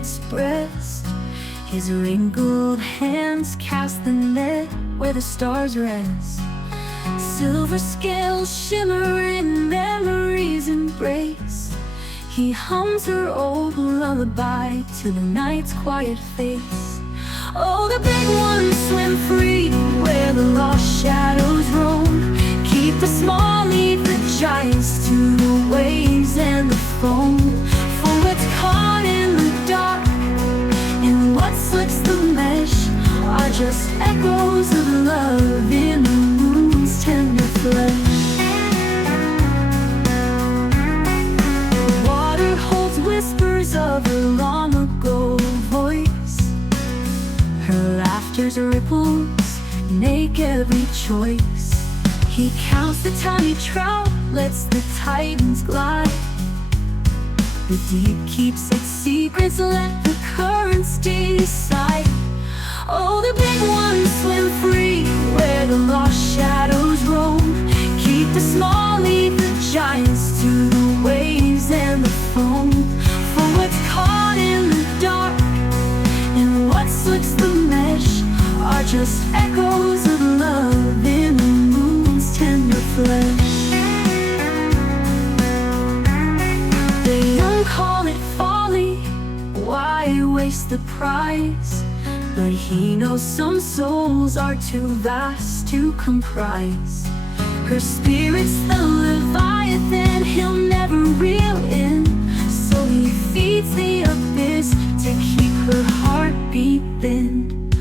boat's breast. His wrinkled hands cast the net where the stars rest. Silver scales shimmer in memory's embrace. He hums her old lullaby to the night's quiet face. Oh, the big ones swim free where the lost shadows roam. Keep the small, leave the giants to the waves and the foam. For what's caught in the dark and what slips the mesh are just echoes of love in the moon's tender flesh. The water holds whispers of her long ago voice. Her laughter's ripples make every choice. He counts the tiny trout, lets the titans glide. The deep keeps its secrets, let the currents decide. Oh, the big ones swim free where the lost shadows roam. Keep the small, leave the giants to the waves and the foam. For what's caught in the dark and what slips the mesh are just echoes of love in the moon's tender flesh. The young call it folly, why waste the prize? But he knows some souls are too vast to comprise. Her spirit's the leviathan he'll never reel in. So he feeds the abyss to keep her heart beating.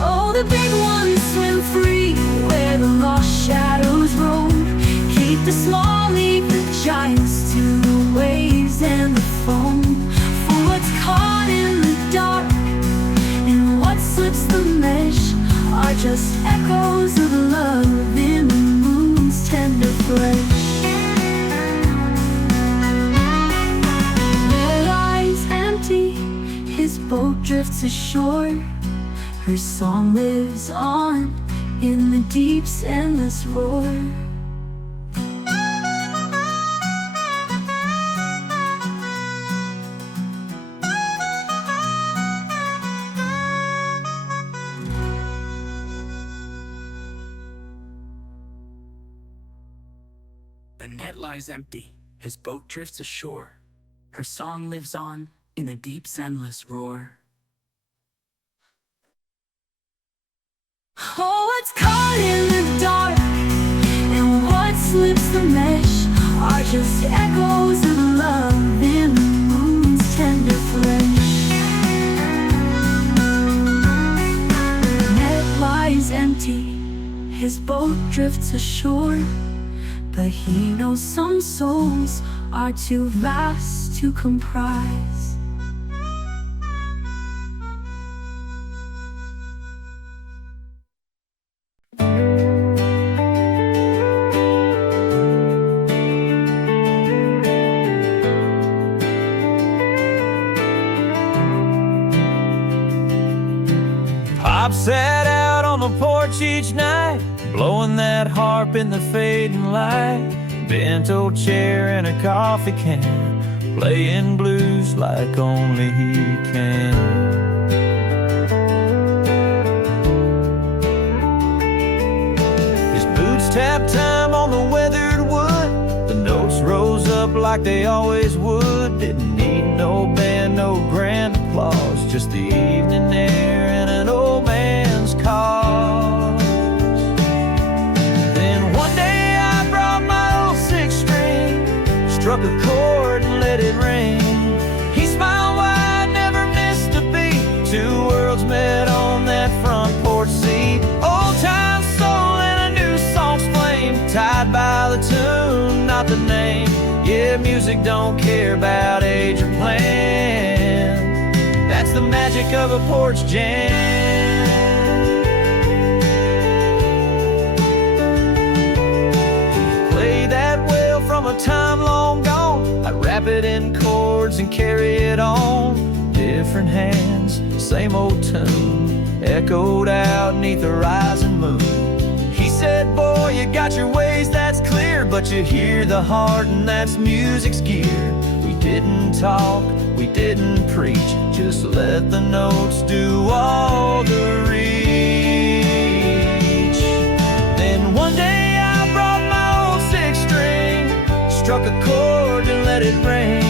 Oh, the big ones swim free where the lost shadows roam. Keep the small, leave the giants to the waves and the foam. For what's caught in the dark and what slips the mesh are just echoes of love in the moon's tender flesh. Red eyes empty, his boat drifts ashore. Her song lives on in the deep's endless roar. The net lies empty, his boat drifts ashore. Her song lives on in the deep's endless roar. Oh, what's caught in the dark and what slips the mesh are just echoes of love in the moon's tender flesh. The net lies empty, his boat drifts ashore. But he knows some souls are too vast to comprise. Pop sat out on the porch each night, blowing that harp in the fading light. Bento chair and a coffee can, playing blues like only he can. His boots tapped time on the weathered wood. The notes rose up like they always would. Didn't need no band, no grand applause, just the evening air and an old man's cause. Then one day I brought my old six string, struck a chord and let it ring. He smiled wide, never missed a beat. Two worlds met on that front porch seat. Old time soul and a new song's flame, tied by the tune, not the name. Yeah, music don't care about age or plan. That's the magic of a porch jam. Play that well from a time long gone. I wrap it in chords and carry it on. Different hands, same old tune, echoed out neath the rising moon. He said, boy, you got your ways, that's clear, but you hear the heart and that's music's gear. We didn't talk, we didn't preach, just let the notes do all the reach. Then one day I brought my old six string, struck a chord and let it ring.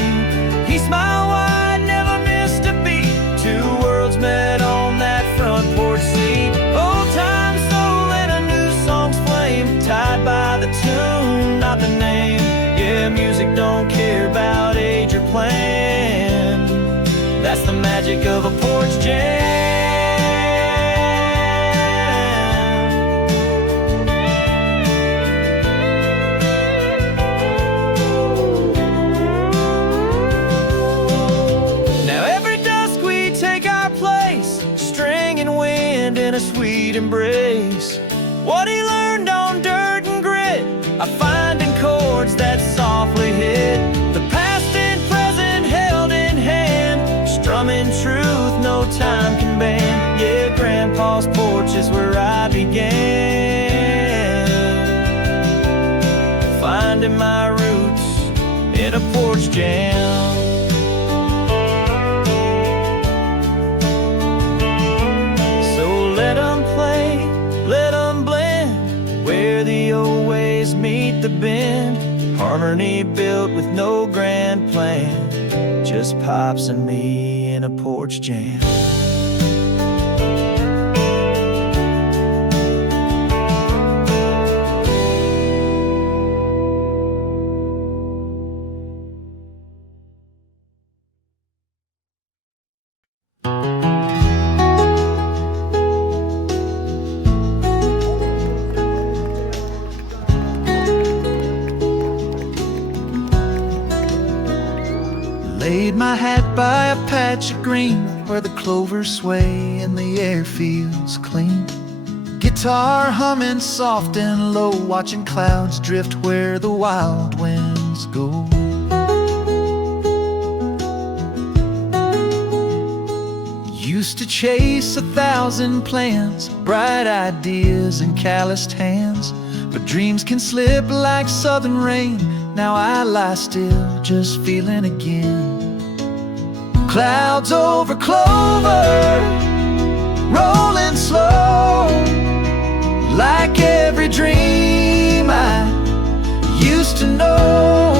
He smiled wide, never missed a beat. Two worlds met on that front porch seat. Old time soul and a new song's flame, tied by the tune, not the name. Yeah, music don't care about age or plan. That's the magic of a porch jam. Now every dusk we take our place, string and wind in a sweet embrace. What he learned on dirt and grit, I find in chords that softly hit. The past and present held in hand, strumming truth no time can ban. Yeah, Grandpa's porch is where I began, finding my roots in a porch jam. So let 'em play, let 'em blend, where the old ways meet the bend. Harmony built with no grand plan, just Pops and me in a porch jam. Laid my hat by a patch of green, where the clovers sway and the air feels clean. Guitar humming soft and low, watching clouds drift where the wild winds go. Used to chase 1,000 plans, bright ideas and calloused hands, but dreams can slip like southern rain. Now I lie still, just feeling again. Clouds over clover, rolling slow, like every dream I used to know.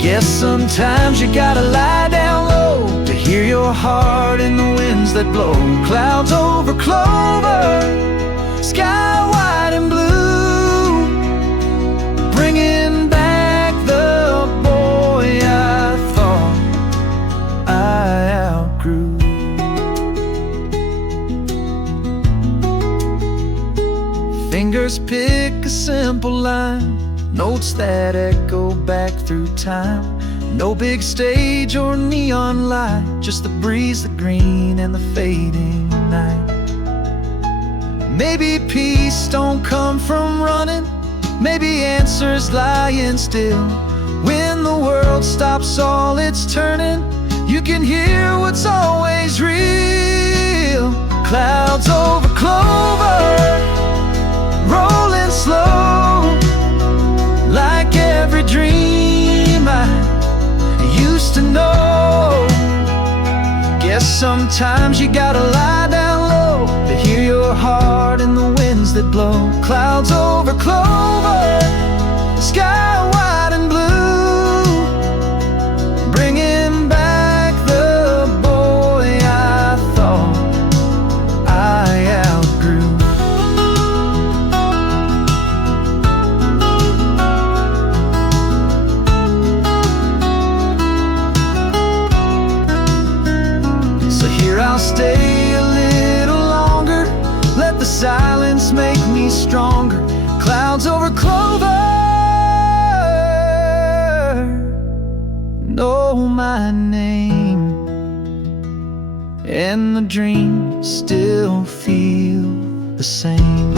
Guess sometimes you gotta lie down low to hear your heart in the winds that blow. Clouds over clover, sky wide and blue, bringing back the boy I thought I outgrew. Fingers pick a simple line, notes that echo back through time. No big stage or neon light, just the breeze, the green, and the fading night. Maybe peace don't come from running, maybe answers lying still. When the world stops all its turning, you can hear what's always real. Clouds over clover, rolling slow, like every dream I used to know. Guess sometimes you gotta lie down low to hear your heart in the winds that blow. Clouds over clover, sky wide and blue, bringing back the boy I thought I outgrew. So here I'll stay a little longer, let the silence make me stronger. Clouds over clover, know my name, and the dreams still feel the same.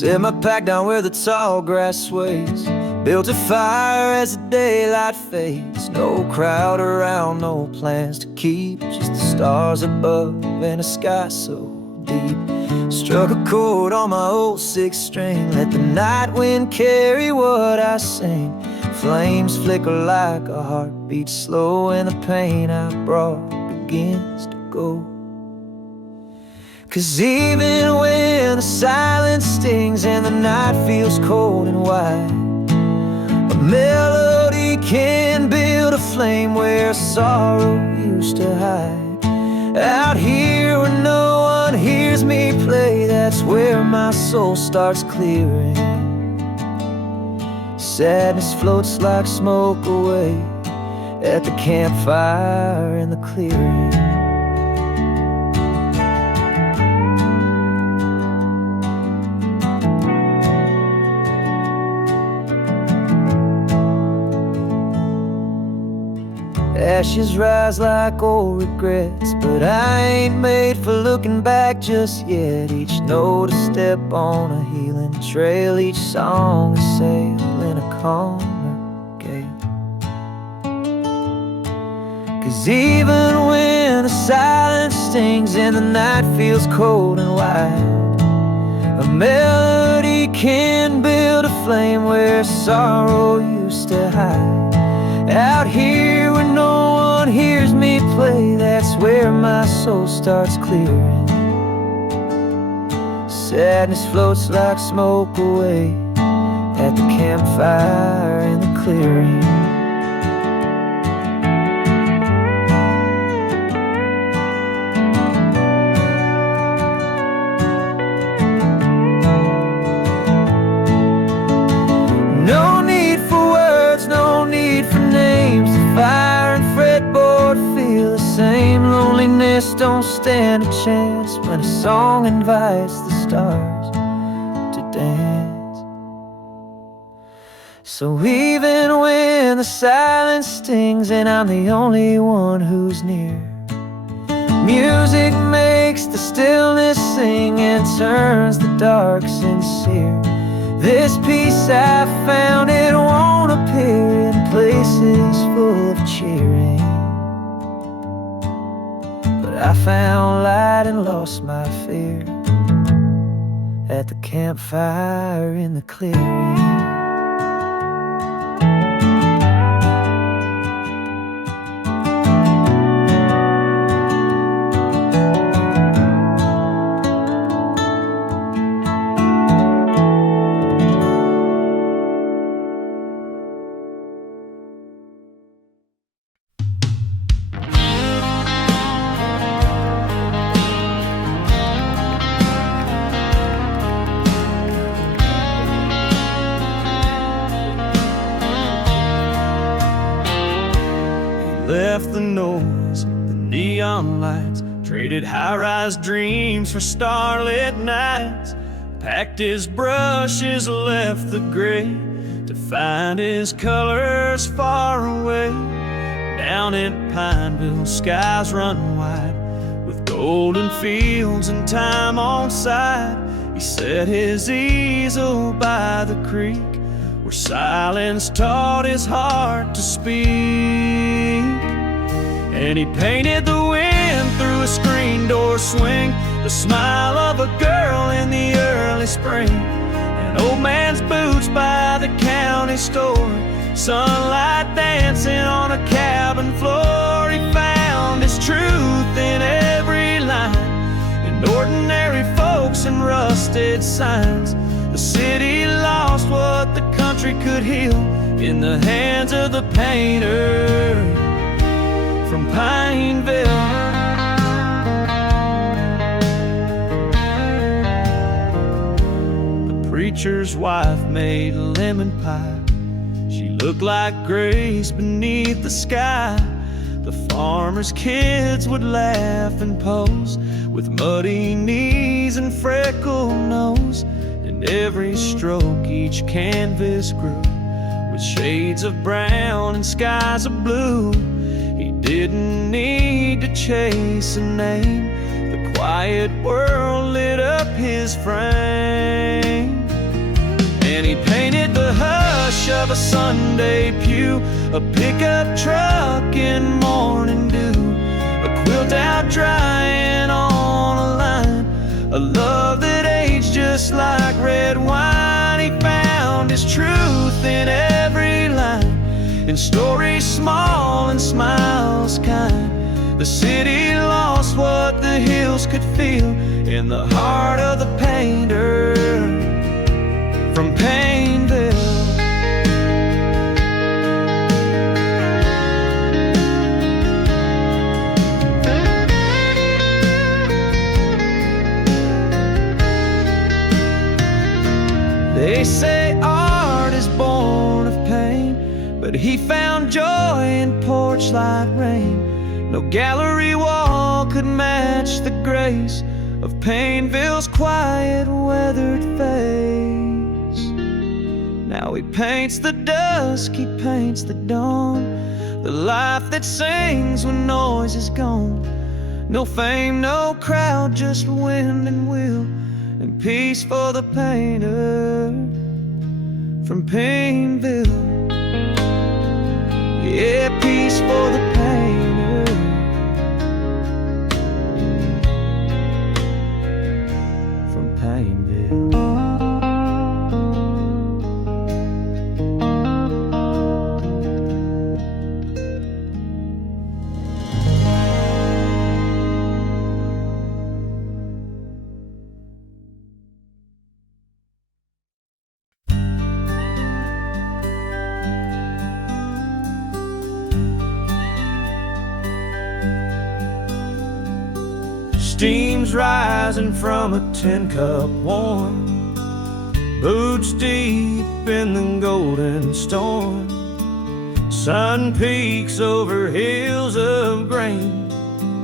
Set my pack down where the tall grass sways, built a fire as the daylight fades. No crowd around, no plans to keep, just the stars above and a sky so deep. Struck a chord on my old sixth string, let the night wind carry what I sing. Flames flicker like a heartbeat slow, and the pain I brought begins to go. 'Cause even when the silence stings and the night feels cold and wide, a melody can build a flame where sorrow used to hide. Out here where no one hears me play, that's where my soul starts clearing. Sadness floats like smoke away at the campfire in the clearing. Ashes rise like old regrets, but I ain't made for looking back just yet. Each note a step on a healing trail, each song a sail in a calmer gale. 'Cause even when the silence stings and the night feels cold and wide, a melody can build a flame where sorrow used to hide. Out here where no one hears me play, that's where my soul starts clearing. Sadness floats like smoke away at the campfire in the clearing. No need for words, no need for names. The fire and fretboard feel the same. Loneliness don't stand a chance when a song invites the stars to dance. So even when the silence stings and I'm the only one who's near, music makes the stillness sing and turns the dark sincere. This peace I found, it won't appear in places full of cheering, but I found light and lost my fear at the campfire in the clearing. Left the noise, the neon lights, traded high-rise dreams for starlit nights. Packed his brushes, left the gray to find his colors far away. Down in Pineville, skies run wide with golden fields and time on sight. He set his easel by the creek where silence taught his heart to speak. And he painted the wind through a screen door swing, the smile of a girl in the early spring. An old man's boots by the county store, sunlight dancing on a cabin floor. He found his truth in every line, in ordinary folks and rusted signs. The city lost what the country could heal in the hands of the painter from Pineville. The preacher's wife made lemon pie. She looked like grace beneath the sky. The farmer's kids would laugh and pose with muddy knees and freckled nose. And every stroke, each canvas grew with shades of brown and skies of blue. He didn't need to chase a name, the quiet world lit up his frame. of a Sunday pew, a pickup truck in morning dew, a quilt out drying on a line, a love that aged just like red wine. He found his truth in every line, in stories small and smiles kind. The city lost what the hills could feel in the heart of the painter from Painville. They say art is born of pain, but he found joy in porch light rain. No gallery wall could match the grace of Painville's quiet, weathered face. Now he paints the dusk, he paints the dawn, the life that sings when noise is gone. No fame, no crowd, just wind and wheel, and peace for the painter from Painville. Yeah, peace for the painter from Painville. Steam's rising from a tin-cup warm, boots deep in the golden storm. Sun peaks over hills of grain,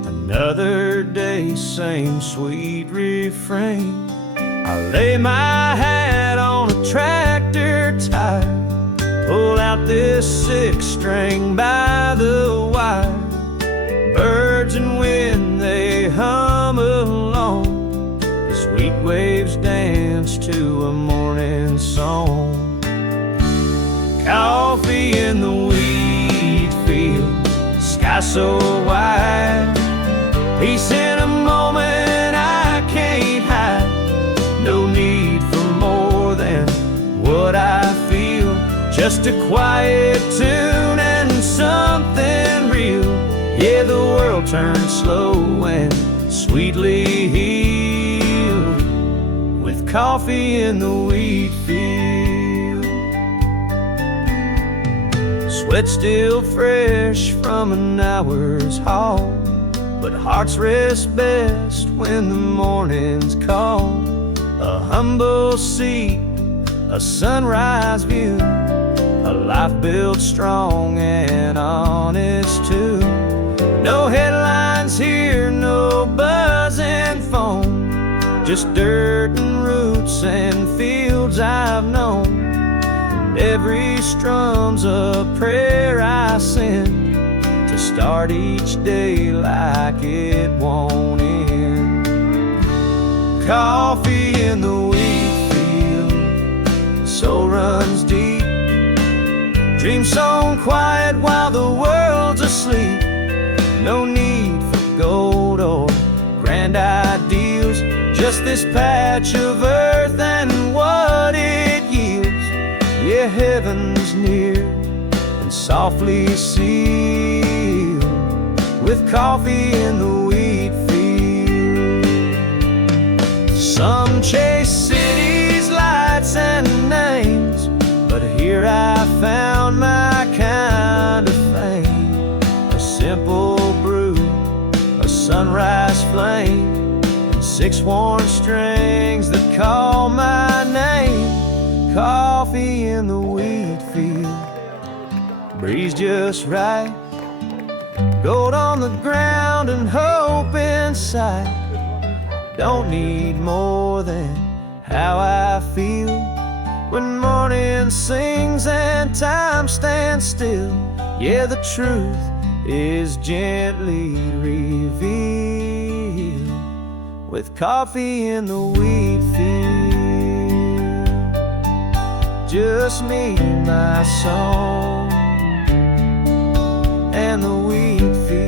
another day, same sweet refrain. I lay my hat on a tractor tire, pull out this six-string by the wire. Birds and wind, they hum along, the sweet waves dance to a morning song. Coffee in the wheat field, sky so wide, peace in a moment I can't hide. No need for more than what I feel, just a quiet tune and something real. Yeah, the world turns slow and sweetly healed with coffee in the wheat field. Sweat still fresh from an hour's haul, but hearts rest best when the morning's call. A humble seat, a sunrise view, a life built strong and honest too. No headlines here, no buzzing phone, just dirt and roots and fields I've known. And every strum's a prayer I send to start each day like it won't end. Coffee in the wheat field, soul runs deep, dreams sown quiet while the world's asleep. No need for gold or grand ideals, just this patch of earth and what it yields. Yeah, heaven's near and softly sealed with coffee in the wheat field. Some chase cities, lights and names, but here I found my kind of fame. A simple sunrise flame, and six worn strings that call my name. Coffee in the wheat field, breeze just right, gold on the ground and hope in sight. Don't need more than how I feel when morning sings and time stands still. Yeah, the truth is gently revealed with coffee in the wheat field. just me, my song, and the wheat field.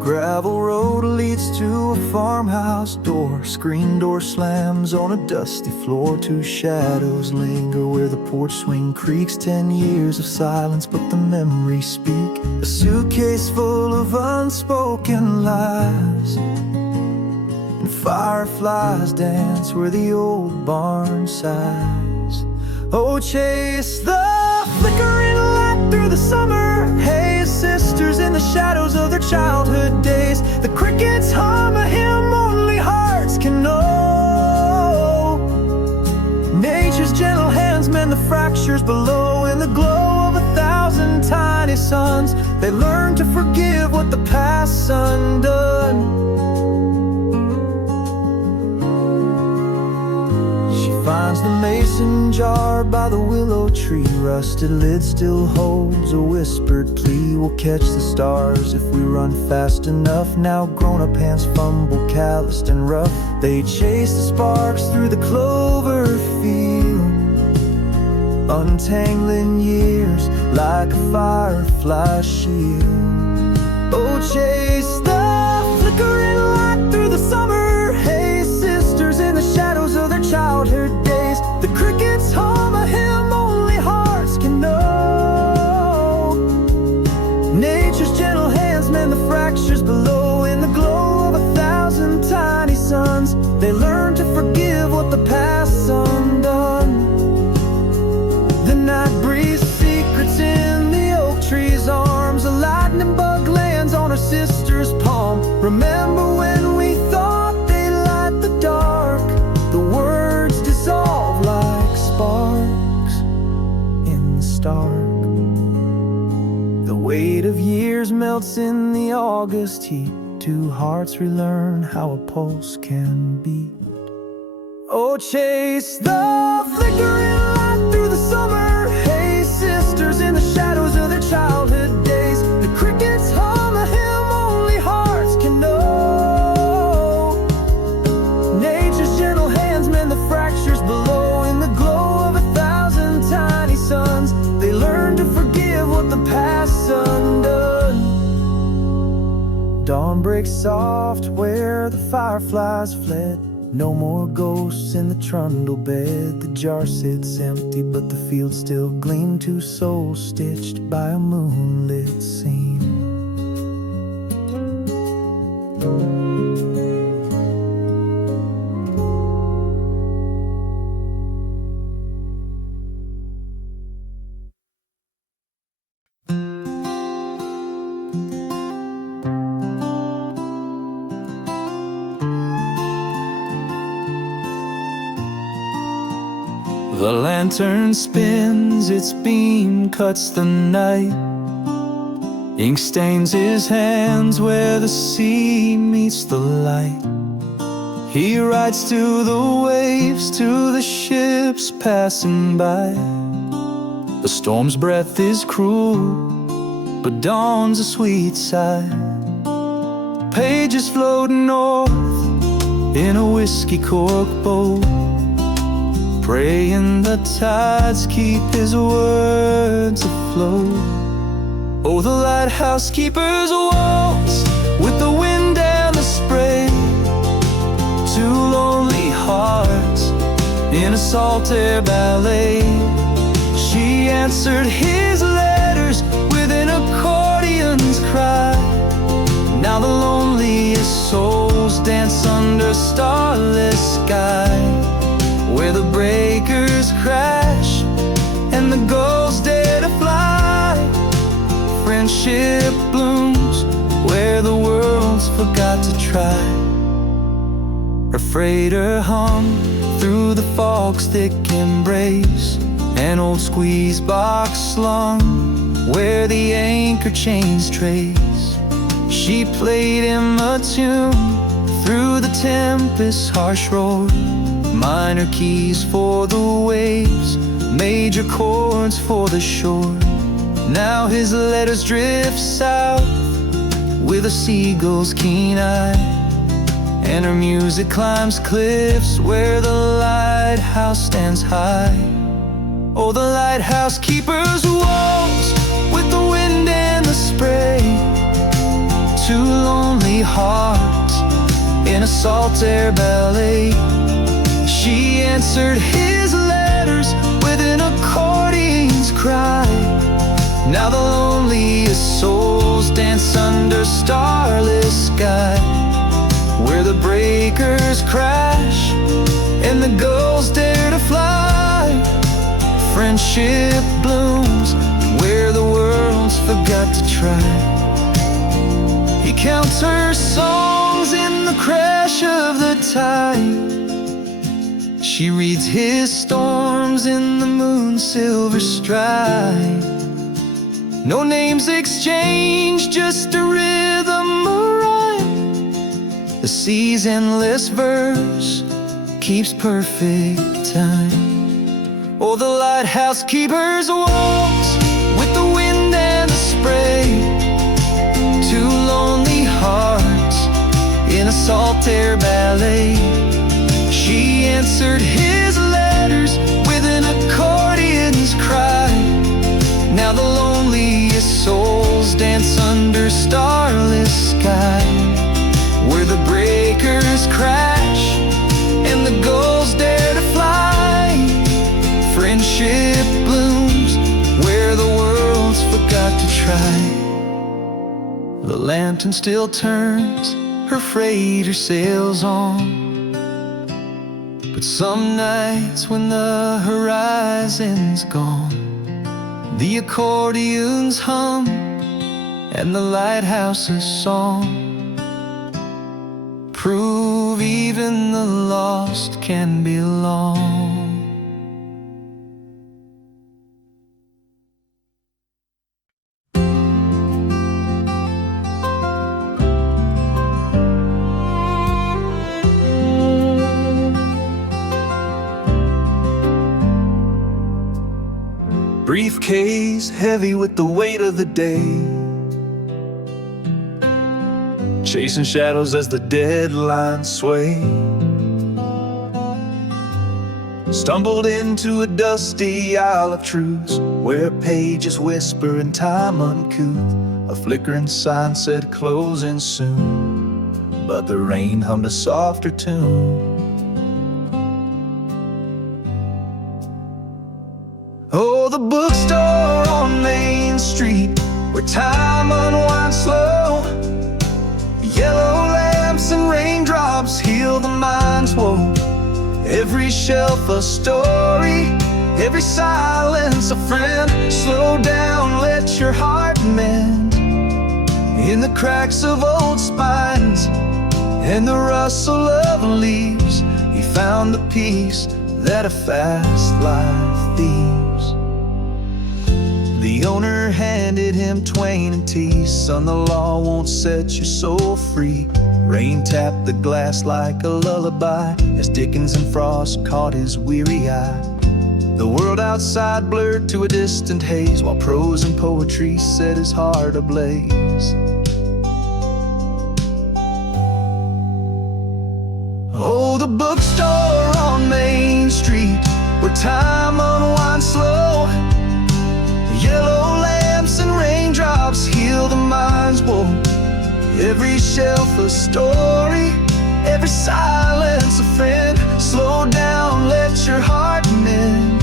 Gravel road leads to a farmhouse door. Screen door slams on a dusty floor. Two shadows linger where the porch swing creaks. 10 years of silence, but the memories speak. A suitcase full of unspoken lies, and fireflies dance where the old barn sighs. Oh, chase the flickering light through the summer haze. Sisters in the shadows of their childhood days. The crickets hum a hymn only hearts can know. Nature's gentle hands mend the fractures below. In the glow of 1,000 tiny suns, they learn to forgive what the past's undone. Finds the mason jar by the willow tree. Rusted lid still holds a whispered plea. We'll catch the stars if we run fast enough. Now grown-up hands fumble, calloused and rough. They chase the sparks through the clover field, untangling years like a firefly's shield. Oh, chase the flickering light through the summer haze. Sisters in the shadows of their childhood days. The crickets hum a hymn only hearts can know. Nature's gentle hands mend the fractures below. In the glow of 1,000 tiny suns, they learn to forgive what the past's undone. The night breeze secrets in the oak tree's arms. A lightning bug lands on her sister's palm. Remember when we thought they light the dark? The words dissolve like sparks in the stark. The weight of years melts in the August heat. Two hearts relearn how a pulse can beat. Oh, chase the flickering light through the summer haze. Sisters in the shadows of their childhood days. The crickets hum a hymn only hearts can know. Nature's gentle hands mend the fractures below. In the glow of 1,000 tiny suns, they learn to forgive what the past's undone. Dawn breaks soft where the fireflies fled. No more ghosts in the trundle bed. The jar sits empty, but the fields still gleam. Two souls stitched by a moonlit seam. The lantern spins, its beam cuts the night. Ink stains his hands where the sea meets the light. He rides to the waves, to the ships passing by. The storm's breath is cruel, but dawn's a sweet sigh. Pages float north in a whiskey cork boat, praying the tides keep his words afloat. Oh, the lighthouse keeper's waltz with the wind and the spray. Two lonely hearts in a saltaire ballet. She answered his letters with an accordion's cry. Now the loneliest souls dance under starless sky, where the breakers crash and the gulls dare to fly. Friendship blooms where the world's forgot to try. Her freighter hung through the fog's thick embrace, an old squeeze box slung where the anchor chains trace. She played him a tune through the tempest's harsh roar. Minor keys for the waves, major chords for the shore. Now his letters drift south with a seagull's keen eye, and her music climbs cliffs where the lighthouse stands high. Oh, the lighthouse keeper's walls with the wind and the spray. Two lonely hearts in a salt air ballet. She answered his letters with an accordion's cry. Now the loneliest souls dance under starless sky, where the breakers crash and the gulls dare to fly. Friendship blooms where the world's forgot to try. He counts her songs in the crash of the tide. She reads his storms in the moon's silver stride. No names exchanged, just a rhythm, a rhyme. The sea's endless verse keeps perfect time. Oh, the lighthouse keeper's walks with the wind and the spray. Two lonely hearts in a salt air ballet. She answered his letters with an accordion's cry. Now the loneliest souls dance under starless sky, where the breakers crash and the gulls dare to fly. Friendship blooms where the world's forgot to try. The lantern still turns, her freighter sails on. But some nights when the horizon's gone, the accordion's hum and the lighthouse's song prove even the lost can belong. Briefcase heavy with the weight of the day, chasing shadows as the deadlines sway. Stumbled into a dusty Isle of Truths, where pages whisper and time uncouth. A flickering sign said closing soon, but the rain hummed a softer tune. Oh, the bookstore on Main Street, where time unwinds slow. Yellow lamps and raindrops heal the mind's woe. Every shelf a story, every silence a friend. Slow down, let your heart mend. In the cracks of old spines and the rustle of leaves, he found the peace that a fast life thieves. The owner handed him Twain and T. Son, the law won't set your soul free. Rain tapped the glass like a lullaby as Dickens and Frost caught his weary eye. The world outside blurred to a distant haze, while prose and poetry set his heart ablaze. Oh, the bookstore on Main Street, where time unwinds slow. Yellow lamps and raindrops heal the mind's woe. Every shelf a story, every silence a friend. Slow down, let your heart mend.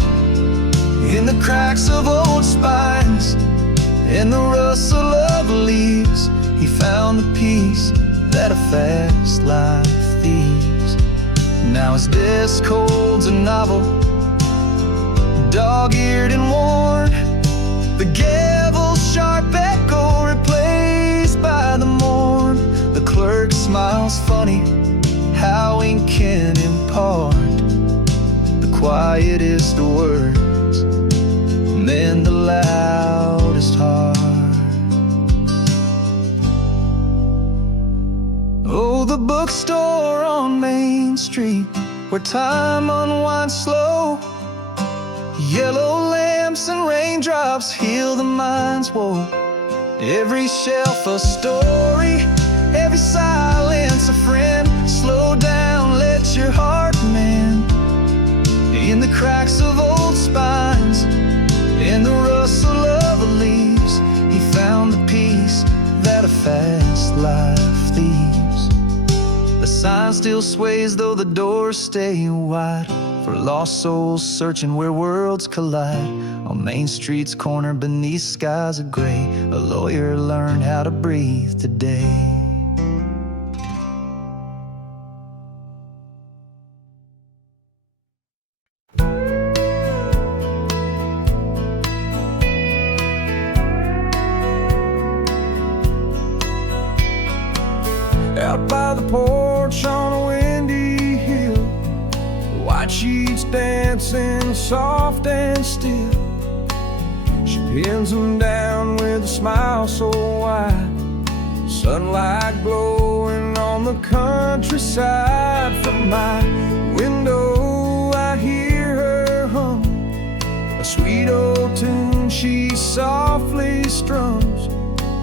In the cracks of old spines and the rustle of leaves, he found the peace that a fast life thieves. Now his desk holds a novel, dog-eared and worn. The gavel's sharp echo replaced by the morn. The clerk smiles funny, how ink can impart the quietest words, mend the loudest heart. where time unwinds slow. Yellow lamps and raindrops heal the mind's woe. Every shelf a story, every silence a friend. Slow down, let your heart mend. In the cracks of old spines, in the rustle of the leaves, he found the peace that a fast life leaves. The sign still sways though the doors stay wide, for lost souls searching where worlds collide. On Main Street's corner beneath skies of gray, a lawyer learned how to breathe today. Out by the porch on a windy hill, white sheets dancing soft and still. She pins them down with a smile so wide, sunlight glowing on the countryside. From my window I hear her hum a sweet old tune she softly strums.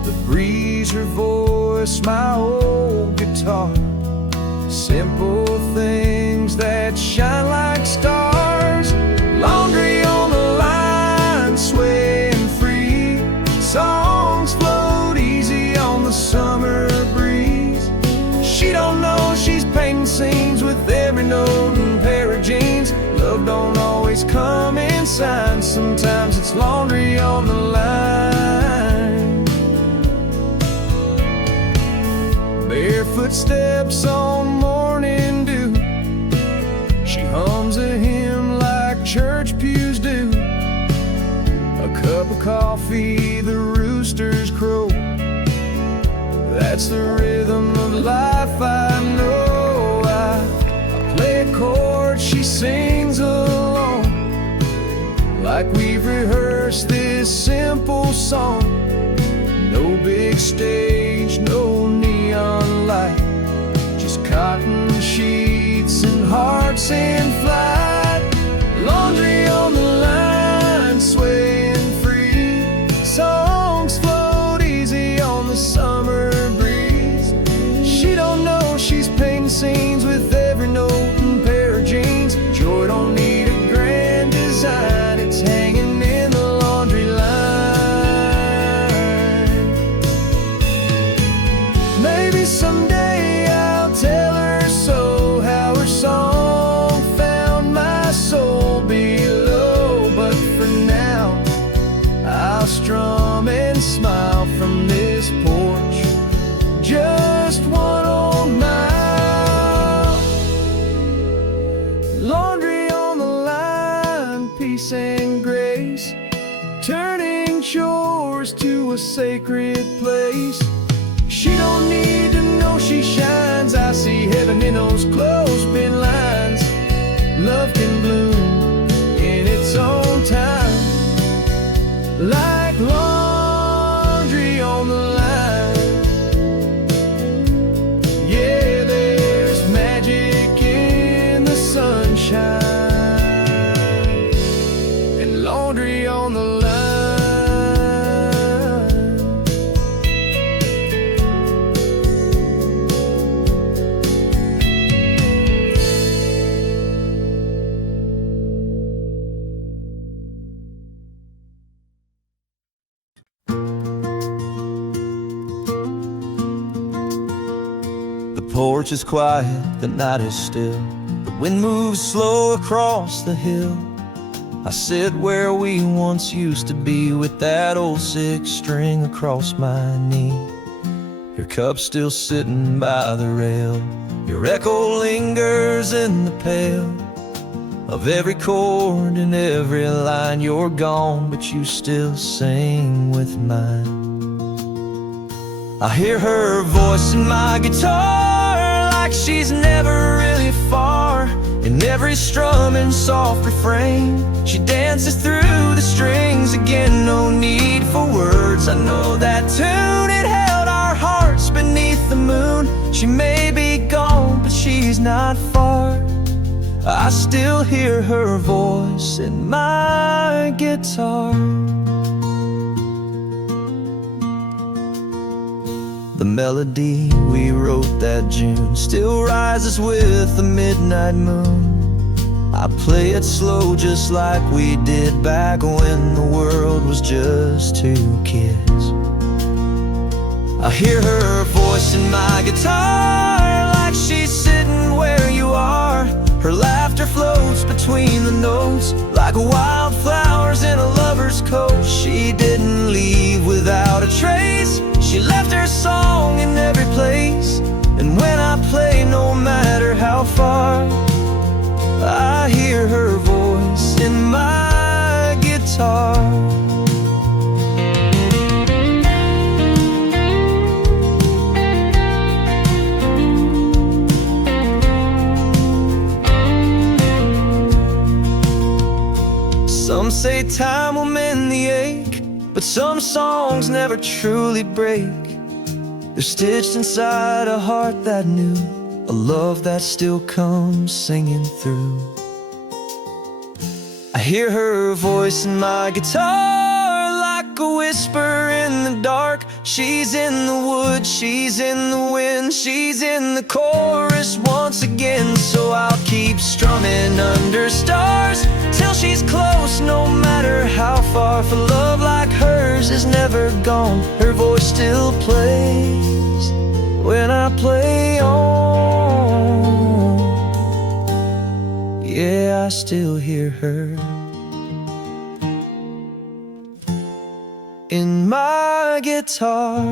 The breeze, her voice, my old guitar, simple things that shine like stars. Laundry on the line, swaying free. Songs float easy on the summer breeze. She don't know she's painting scenes with every note and pair of jeans. Love don't always come in signs, sometimes it's laundry on the line. Bare footsteps on morning dew, she hums a hymn like church pews do. A cup of coffee, the roosters crow, that's the rhythm of life I know. I play a chord, she sings along, like we've rehearsed this simple song. No big stage, no neon light, just cotton sheets and hearts in flight. Laundry on the line, swaying free. Songs float easy on the summer breeze. She don't know she's painting scenes with every note and pair of jeans. Joy don't need a grand design, it's hanging in the laundry line. Maybe someday I'll tell her so, how her song found my soul below. But for now, I'll strum and smile from this porch, just one old mile. Laundry on the line, peace and grace, turning chores to a sacred place. She don't need to know she shines, I see heaven in those clothespin lines. Love can bloom in its own time, like laundry on the line. Yeah, there's magic in the sunshine, and laundry on the line. The porch is quiet, the night is still, the wind moves slow across the hill. I sit where we once used to be, with that old 6-string across my knee. Your cup still sitting by the rail, your echo lingers in the pale of every chord and every line. You're gone, but you still sing with mine. I hear her voice in my guitar, like she's never really far. In every strum and soft refrain, she dances through the strings again. No need for words, I know that tune. It held our hearts beneath the moon. She may be gone, but she's not far. I still hear her voice in my guitar. The melody we wrote that June still rises with the midnight moon. I play it slow just like we did back when the world was just two kids. I hear her voice in my guitar like she's sitting where you are. Her laughter floats between the notes like wildflowers in a lover's coat. She didn't leave without a trace. She left her song in every place. And when I play, no matter how far, I hear her voice in my guitar. Some say time will mend the ache, but some songs never truly break. They're stitched inside a heart that knew a love that still comes singing through. I hear her voice in my guitar like a whisper in the dark. She's in the woods, she's in the wind, she's in the chorus once again. So I'll keep strumming under stars till she's close, no matter how far. For love like hers is never gone. Her voice still plays when I play on. Yeah, I still hear her in my guitar.